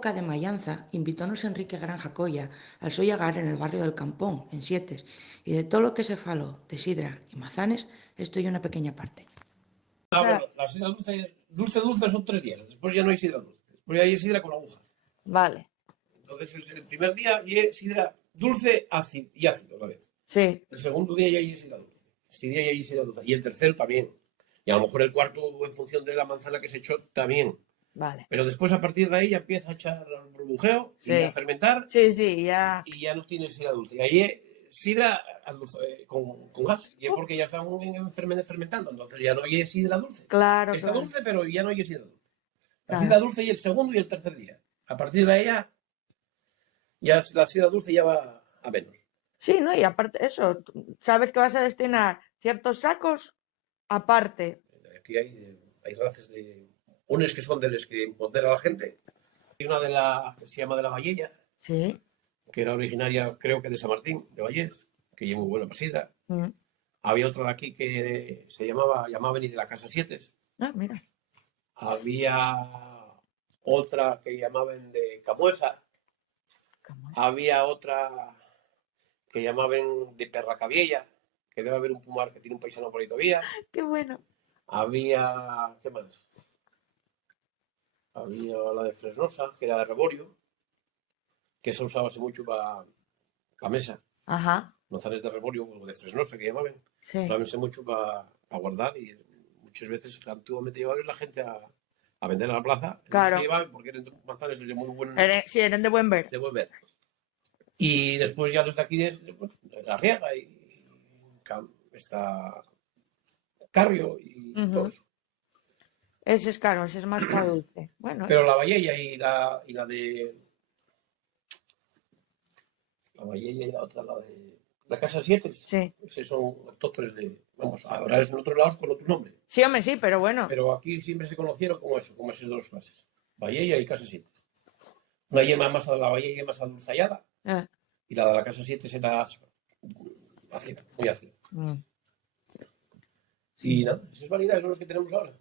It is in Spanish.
época de Mayanza, invitónos Enrique Granja Colla al so llegar en el barrio del Campón, en Sietes, y de todo lo que se faló de sidra y mazanes, estoy una pequeña parte. Bueno, la sidra dulce son 3 días. Después ya no hay sidra dulce. Después ya hay sidra con aguja. Vale. Entonces, el primer día hay sidra dulce y ácido a la vez. Sí. El segundo día ya hay sidra dulce. Ese día ya hay sidra dulce. Y el tercero también. Y a lo mejor el cuarto, en función de la manzana que se echó, también. Vale. Pero después, a partir de ahí, ya empieza a echar el burbujeo y a fermentar. Sí, ya. Y ya no tiene sidra dulce. Y ahí sidra con gas. Y es porque ya están fermentando. Entonces ya no hay sidra dulce. Claro. Está dulce, pero ya no hay sidra dulce. La Claro. sidra dulce y el segundo y el tercer día. A partir de ahí ya la sidra dulce ya va a menos. Sí, ¿no? Y aparte eso, sabes que vas a destinar ciertos sacos aparte. Aquí hay razas de... Unes que son de los que empodera a la gente. Hay una que se llama de la Vallella, Sí. que era originaria, creo que de San Martín, de Vallés, que lleva muy buena pasidra. Mm. Había otra de aquí que se llamaban y de la Casa Sietes. Ah, mira. Había otra que llamaban de Camuesa. Había otra que llamaban de Perracaviella, que debe haber un pomar que tiene un paisano por ahí todavía. Qué bueno. Había... ¿Qué más? Había la de Fresnosa, que era de Reborio, que se usaba mucho para mesa. Ajá. Manzanas de Reborio o de Fresnosa, que llamaban. Sí. Usábanse mucho para guardar y muchas veces antiguamente llevaban la gente a vender a la plaza. Claro. Que llevaban porque eran manzanas de muy buen... Sí, eran de buen ver. De buen ver. Y después ya desde aquí la Riega y está Carrio y todo eso. Ese es caro, ese es más dulce. Bueno. Pero la Vallella y la de... La Vallella y la otra, la de la Casa Sietes. Sí. Esos son autóctones de... Vamos, ahora es en otros lados con otro nombre. Sí, hombre, sí, pero bueno. Pero aquí siempre se conocieron como eso, como esas dos clases. Vallella y Casa Sietes. Una yema más a la Vallella más adulzallada. Y la de la Casa 7 será ácida, muy ácida. Y nada, esas variedades son las que tenemos ahora.